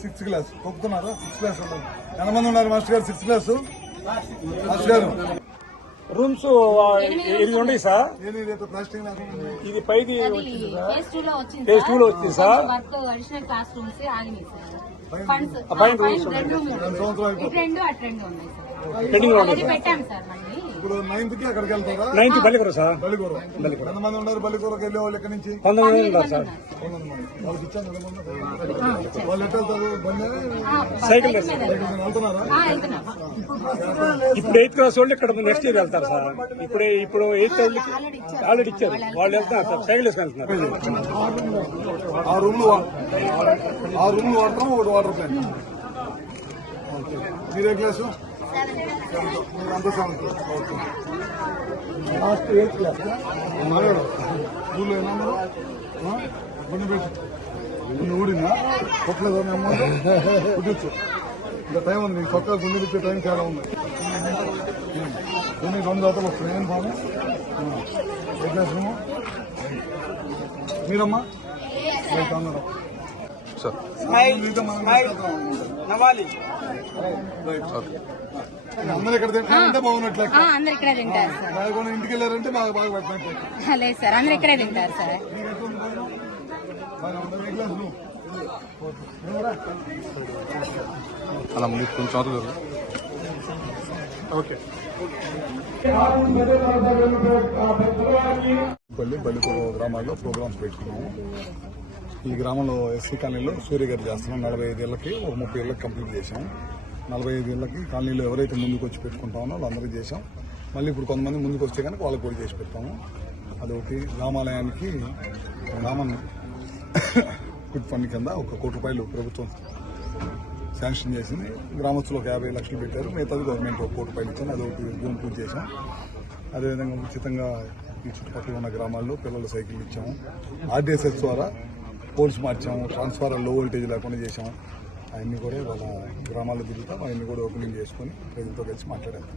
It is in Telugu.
సిక్స్త్ క్లాస్ ఒప్పుతున్నారా? సిక్స్త్ క్లాస్ ఎంతమంది ఉన్నారు మాస్టర్ గారు? సిక్స్త్ క్లాస్ మాస్టర్ గారు రూమ్స్ 8 ఉన్నాయి సార్. ఇది పైకి ఫేజ్ 2 లో వచ్చింది సార్. అడిషనల్ క్లాస్ రూమ్స్ ఆగినాయి సార్. పైన రూమ్స్ పెట్టాం సార్. మళ్ళీ ఇప్పుడు 9th కి అక్కడికి వెళ్తారా? 9th బలికూర sir. ఎంతమంది ఉన్నారు బలికూరకు వెళ్ళే వాళ్ళు? ఇక్కడ నుంచి 19 ఉన్నారు సార్. వాళ్ళకి ఇచ్చాను. వాళ్ళు ఎట్లా వెళ్తారు? సైకిల్ వెళ్తున్నారా? ఇప్పుడు 8th క్లాస్ వాళ్ళు ఇక్కడ నెక్స్ట్ ఇయర్ వెళ్తారు సార్. ఇప్పుడు 8th వాళ్ళకి ఆల్రెడీ ఇచ్చారు. వాళ్ళు వెళ్తారు సార్. సైకిల్ వేసుకెళ్తున్నారు. ఆ రూమ్ లో వాడతాం. ఒకటి వాటర్ ప్లాంట్. మీరే క్లాసు? అంత 7th. Okay. Last 8th class స్కూల్లో ఏమన్నా బండి పెట్టి ఊడిందా? కొట్టలేదా మీ అమ్మ? కుట్టించు. ఇంకా టైం ఉంది. నీకు కొత్త గుండె ఇచ్చే టైం చాలా ఉంది. దీనికి 2 జతలు వస్తున్నాయి. ఏం బాబు? ఏ క్లాస్ రూము? మీరమ్మా? అందరూ ఇక్కడ తింటారంటే బాగున్నట్లే. అందరు ఇక్కడే తింటారు సార్. ఇంటికి వెళ్ళారంటే బాగా పడుతున్నట్లే. లేదు సార్, అందరు ఇక్కడే తింటారు సార్. అలా ముందు కొంచెం చదువు. ఓకే. బల్లికూర గ్రామాల్లో ప్రోగ్రామ్స్ పెట్టుకున్నాము. ఈ గ్రామంలో ఎస్సీ కాలనీలో సూర్య గారు చేస్తున్నాం. 45 ఏళ్ళకి ఒక 30 ఏళ్ళకి కంప్లీట్ చేశాం. 45 ఏళ్ళకి కాలనీలో ఎవరైతే ముందుకు వచ్చి పెట్టుకుంటామో వాళ్ళందరికీ చేశాం. మళ్ళీ ఇప్పుడు కొంతమంది ముందుకు వస్తే కనుక వాళ్ళకి కూడా చేసి పెడతాము. అదొకటి. రామాలయానికి రామన్ గుడ్ ఫండ్ కింద 1 కోటి రూపాయలు ప్రభుత్వం శాంక్షన్ చేసింది. గ్రామస్తులు 50 లక్షలు పెట్టారు. మిగతాది గవర్నమెంట్ 1 కోటి రూపాయలు ఇచ్చింది. అదొకటి భూమి పూజ చేశాం. అదేవిధంగా ఉచితంగా ఈ చుట్టుపక్కల ఉన్న గ్రామాల్లో పిల్లలు సైకిల్ ఇచ్చాము. ఆర్డీఎస్ఎస్ ద్వారా పోల్స్ మార్చాము. ట్రాన్స్ఫార్మర్ లో వోల్టేజ్ లేకుండా చేశాము. అవన్నీ కూడా వాళ్ళ గ్రామాల్లో తిరుగుతాం. అవన్నీ కూడా ఓపెనింగ్ చేసుకుని ప్రజలతో కలిసి మాట్లాడాము.